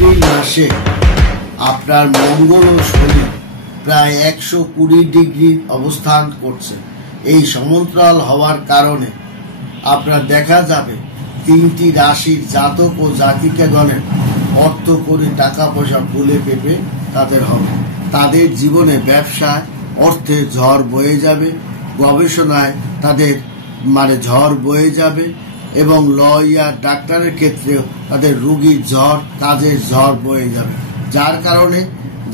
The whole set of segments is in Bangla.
এপ্রিল মাসে আপনার মঙ্গল ও শনি প্রায় 120 ডিগ্রি অবস্থান করছে। এই সমান্তরাল হওয়ার কারণে আপনার দেখা যাবে 3টি রাশির জাতক ও জাতিকাগণের অর্থ করে টাকা পয়সা ফুলে পেঁপে তাদের হবে। তাদের জীবনে ব্যবসায় অর্থের ঝড় বয়ে যাবে, গবেষণায় তাদের ঝড় বয়ে যাবে এবং লয়ার ডাক্তারের ক্ষেত্রেও তাদের রোগীর ঝড়, কাজের ঝড় বয়ে যাবে। যার কারণে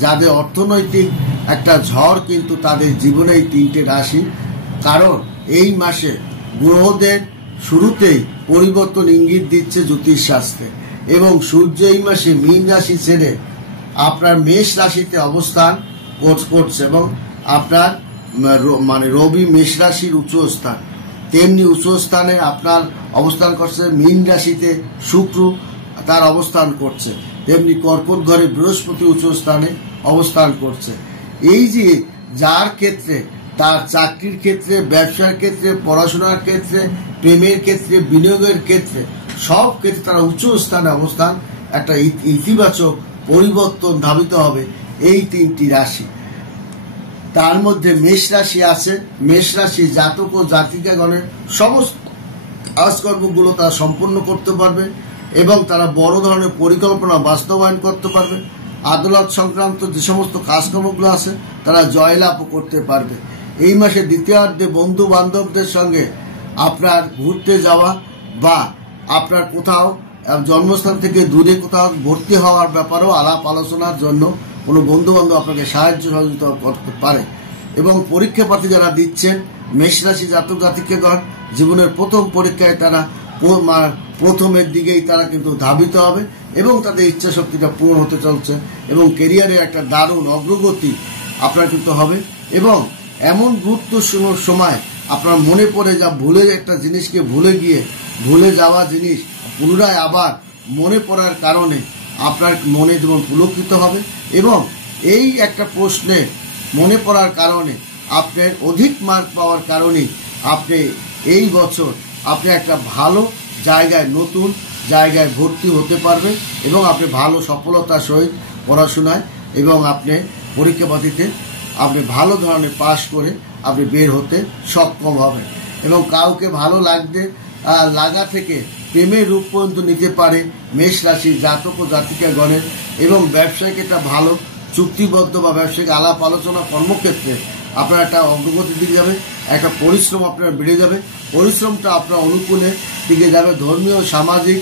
যাদের অর্থনৈতিক একটা ঝড় কিন্তু তাদের জীবনে এই 3টে রাশি, কারণ এই মাসে গ্রহদের শুরুতেই পরিবর্তন ইঙ্গিত দিচ্ছে জ্যোতিষ শাস্ত্রে এবং সূর্য এই মাসে মীন রাশি ছেড়ে আপনার মেষ রাশিতে অবস্থান করছে এবং আপনার রবি মেষ রাশির উচ্চ স্থান, তেমনি উচ্চ স্থানে আপনার অবস্থান করছে মীন রাশিতে শুক্র তার অবস্থান করছে, তেমনি কর্কট ঘরে বৃহস্পতি উচ্চ স্থানে অবস্থান করছে। এই যে যার ক্ষেত্রে তার চাকরির ক্ষেত্রে, ব্যবসার ক্ষেত্রে, পড়াশোনার ক্ষেত্রে, প্রেমের ক্ষেত্রে, বিনিয়োগের ক্ষেত্রে, সব ক্ষেত্রে তারা উচ্চ স্থানে অবস্থান, একটা ইতিবাচক পরিবর্তন ধাবিত হবে এই 3টি রাশি। তার মধ্যে মেষ রাশি আছে। মেষ রাশি জাতক ও জাতিকাগণের সমস্ত কাজকর্মগুলো তারা সম্পন্ন করতে পারবে এবং তারা বড় ধরনের পরিকল্পনা বাস্তবায়ন করতে পারবে। আদালত সংক্রান্ত যে সমস্ত কাজকর্মগুলো আছে তারা জয়লাভও করতে পারবে। এই মাসে দ্বিতীয়ার্ধে বন্ধু বান্ধবদের সঙ্গে আপনার ঘুরতে যাওয়া বা আপনার কোথাও জন্মস্থান থেকে দূরে কোথাও ভর্তি হওয়ার ব্যাপারেও আলাপ আলোচনার জন্য কোনো বন্ধু বান্ধব আপনাকে সাহায্য সহযোগিতা করতে পারে। এবং পরীক্ষা পাতি যারা দিচ্ছেন মেষ রাশি জাতক জাতিকাগণ, জীবনের প্রথম পরীক্ষায় তারা প্রথমের দিকেই তারা কিন্তু ধাবিত হবে এবং তাদের ইচ্ছা শক্তিটা পূরণ হতে চলছে এবং ক্যারিয়ারে একটা দারুণ অগ্রগতি আপনার কিন্তু হবে। এবং এমন গুরুত্বপূর্ণ সময় আপনার মনে পড়ে যা একটা জিনিসকে ভুলে যাওয়া জিনিস পুনরায় আবার মনে পড়ার কারণে আপনার মনে যেমন পুলকিত হবে এবং এই একটা প্রশ্নে মনে পড়ার কারণে আপনার অধিক মার্ক পাওয়ার কারণে আপনি এই বছর আপনি একটা ভালো জায়গায়, নতুন জায়গায় ভর্তি হতে পারবে এবং আপনি ভালো সফলতার সহিত পড়াশোনায় এবং আপনি পরীক্ষাপাতিতে আপনি ভালো ধরনের পাশ করে আপনি বের হতে সক্ষম হবেন এবং কাউকে ভালো লাগা থেকে প্রেমের রূপ পর্যন্ত নিতে পারে মেষ রাশি জাতক ও জাতিকাগণের এবং ব্যবসায়িক একটা ভালো চুক্তিবদ্ধ বা ব্যবসায়িক আলাপ আলোচনা কর্মক্ষেত্রে আপনার একটা অগ্রগতির দিকে যাবে, একটা পরিশ্রম আপনার বেড়ে যাবে, পরিশ্রমটা আপনার অনুকূলে দিকে যাবে, ধর্মীয় সামাজিক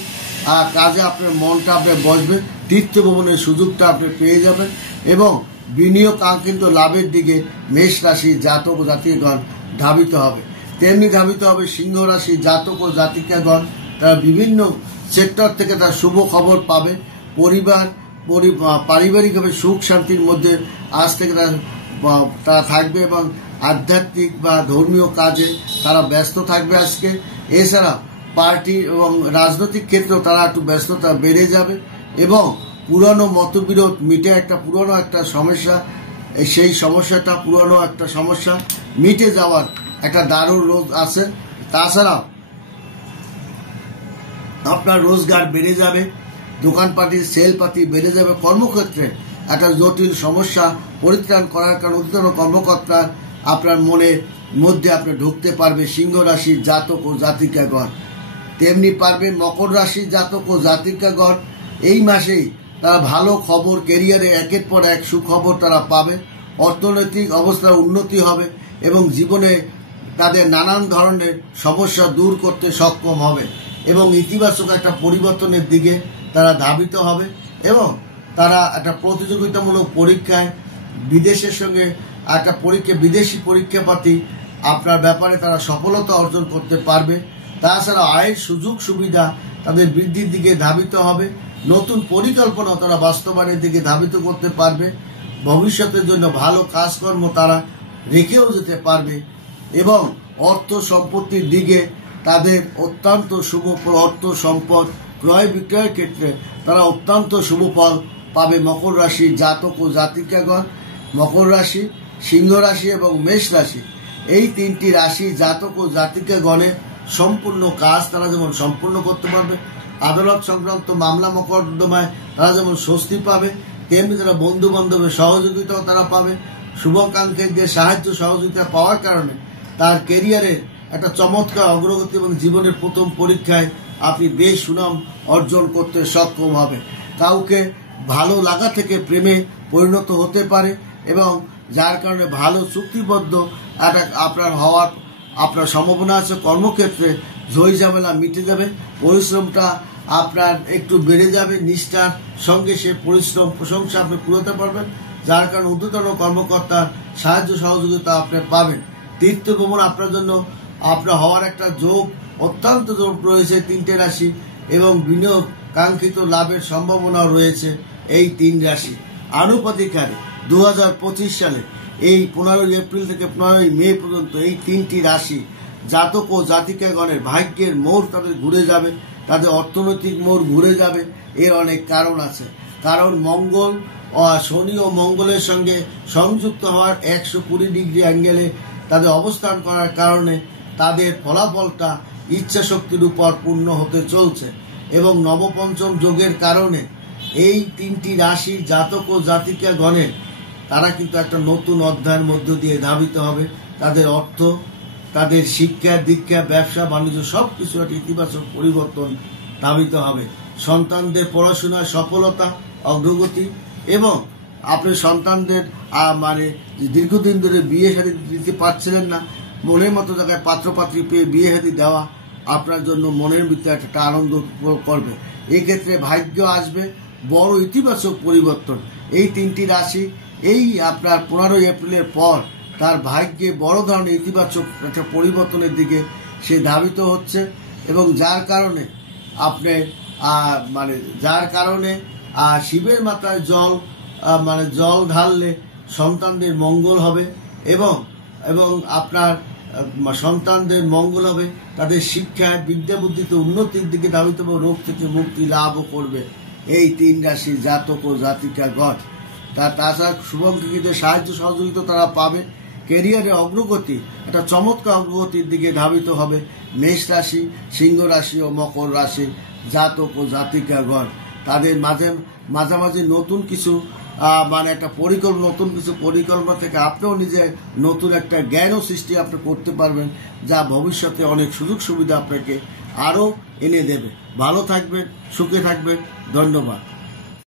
কাজে আপনার মনটা আপনার বসবে, তীর্থ ভ্রমণের সুযোগটা আপনি পেয়ে যাবেন এবং বিনিয়োগ কাঙ্ক্ষিত লাভের দিকে মেষ রাশি জাতক ও জাতিকাগণ ধাবিত হবে। তেমনি ধাবিত হবে সিংহ রাশি জাতক ও জাতিকাগণ, তারা বিভিন্ন সেক্টর থেকে তারা শুভ খবর পাবে, পারিবারিকভাবে সুখ শান্তির মধ্যে আজ থেকে তারা থাকবে এবং আধ্যাত্মিক বা ধর্মীয় কাজে তারা ব্যস্ত থাকবে আজকে। এছাড়া পার্টি এবং রাজনৈতিক ক্ষেত্রেও তারা একটু ব্যস্ততা বেড়ে যাবে এবং পুরনো মতবিরোধ মিটে একটা পুরনো একটা সমস্যা, সেই সমস্যাটা পুরনো একটা সমস্যা মিটে যাওয়ার একটা দারুণ রোগ আছে। তাছাড়া আপনার রোজগার বেড়ে যাবে, দোকানপাটির সেলপাতি বেড়ে যাবে, কর্মক্ষেত্রে একটা জটিল সমস্যা পরিত্রাণ করার কারণে উত্তর কর্মকর্তা আপনার মনের মধ্যে আপনি ঢুকতে পারবে সিংহ রাশির জাতক ও জাতিকাগণ। তেমনি পারবে মকর রাশির জাতক ও জাতিকাগণ, এই মাসেই তারা ভালো খবর, ক্যারিয়ারে একের পর এক সুখবর তারা পাবে, অর্থনৈতিক অবস্থার উন্নতি হবে এবং জীবনে তাদের নানান ধরনের সমস্যা দূর করতে সক্ষম হবে এবং ইতিবাচক একটা পরিবর্তনের দিকে তারা ধাবিত হবে এবং তারা একটা প্রতিযোগিতামূলক পরীক্ষায় বিদেশের সঙ্গে একটা বিদেশি পরীক্ষাপাতি আপনার ব্যাপারে তারা সফলতা অর্জন করতে পারবে। তাছাড়া আয়ের সুযোগ সুবিধা তাদের বৃদ্ধির দিকে ধাবিত হবে, নতুন পরিকল্পনা তারা বাস্তবায়নের দিকে ধাবিত করতে পারবে, ভবিষ্যতের জন্য ভালো কাজকর্ম তারা রেখেও যেতে পারবে এবং অর্থ সম্পত্তির দিকে তাদের অত্যন্ত শুভ, অর্থ সম্পদ ক্রয় বিক্রয়ের ক্ষেত্রে তারা অত্যন্ত শুভ ফল পাবে মকর রাশি জাতক ও জাতিকাগণ। মকর রাশি, সিংহ রাশি এবং মেষ রাশি, এই 3টি রাশি জাতক ও জাতিকাগণের সম্পূর্ণ কাজ তারা যেমন সম্পূর্ণ করতে পারবে, আদালত সংক্রান্ত মামলা মোকদ্দমায় তারা যেমন স্বস্তি পাবে, তেমনি তারা বন্ধু বান্ধবের সহযোগিতাও তারা পাবে। শুভাকাঙ্ক্ষীদের সাহায্য সহযোগিতা পাওয়ার কারণে তার ক্যারিয়ারের একটা চমৎকার অগ্রগতি এবং জীবনের প্রথম পরীক্ষায় আপনি বেশ সুনাম অর্জন করতে সক্ষম হবে। কাউকে ভালো লাগা থেকে প্রেমে পরিণত হতে পারে এবং যার কারণে ভালো চুক্তিবদ্ধ আপনার সম্ভাবনা আছে। কর্মক্ষেত্রে ঝই ঝামেলা মিটে যাবে, পরিশ্রমটা আপনার একটু বেড়ে যাবে, নিষ্ঠার সঙ্গে সে পরিশ্রম প্রশংসা আপনি পুরোতে পারবেন, যার কারণে ঊর্ধ্বতন কর্মকর্তার সাহায্য সহযোগিতা আপনি পাবেন। তীর্থ ভ্রমণ আপনার জন্য আপনার হওয়ার একটা যোগ অত্যন্ত যোগ রয়েছে 3টে রাশি, এবং বিনিয়োগ কাঙ্ক্ষিত লাভের সম্ভাবনাও রয়েছে এই 3 রাশি। আনুপাতিক হারে 2025 সালে এই 15 এপ্রিল থেকে 15 মে পর্যন্ত এই 3টি রাশি জাতক ও জাতিকাগণের ভাগ্যের মোড় তাদের ঘুরে যাবে, তাদের অর্থনৈতিক মোড় ঘুরে যাবে। এর অনেক কারণ আছে। কারণ মঙ্গল শনি ও মঙ্গলের সঙ্গে সংযুক্ত হওয়ার 120 ডিগ্রি অ্যাঙ্গেলে তাদের অবস্থান করার কারণে তাদের ফলাফলটা ইচ্ছা শক্তির উপর পূর্ণ হতে চলছে, এবং নবপঞ্চম যোগের কারণে এই 3টি রাশির জাতক ও জাতিকাগণের তারা কিন্তু একটা নতুন অধ্যায়ের মধ্য দিয়ে ধাবিত হবে। তাদের অর্থ, তাদের শিক্ষা দীক্ষা, ব্যবসা বাণিজ্য সবকিছু একটা ইতিবাচক পরিবর্তন ধাবিত হবে। সন্তানদের পড়াশোনায় সফলতা, অগ্রগতি, এবং আপনি সন্তানদের দীর্ঘদিন ধরে বিয়ে শাদী দিতে পারছিলেন না, মনের মতো জায়গায় পাত্রপাত্রী পেয়ে বিয়ে শাদী দেওয়া আপনার জন্য মনের ভিতরে একটা আনন্দ করবে। এক্ষেত্রে ভাগ্য আসবে বড় ইতিবাচক পরিবর্তন। এই 3টি রাশি এই আপনার 15 এপ্রিলের পর তার ভাগ্যে বড় ধরনের ইতিবাচক একটা পরিবর্তনের দিকে সে ধাবিত হচ্ছে, এবং যার কারণে আপনি শিবের মাথায় জল ঢাললে সন্তানদের মঙ্গল হবে, এবং আপনার সন্তানদের মঙ্গল হবে, তাদের শিক্ষায় বিদ্যা বুদ্ধিতে উন্নতির দিকে ধাবিত হবে, রোগ থেকে মুক্তি লাভও করবে এই 3 রাশির জাতক ও জাতিকাগণ। তাছাড়া শুভকাঙ্ক্ষীদের সাহায্য সহযোগিতা তারা পাবে। ক্যারিয়ারে অগ্রগতি, একটা চমৎকার অগ্রগতির দিকে ধাবিত হবে মেষ রাশি, সিংহ রাশি ও মকর রাশি জাতক ও জাতিকাগণ। তাদের মাঝামাঝি নতুন কিছু একটা নতুন কিছু পরিকল্পনা থেকে আপনিও নিজে নতুন একটা জ্ঞানও সৃষ্টি আপনি করতে পারবেন, যা ভবিষ্যতে অনেক সুযোগ সুবিধা আপনাকে আরো এনে দেবে। ভালো থাকবেন, সুখে থাকবেন। ধন্যবাদ।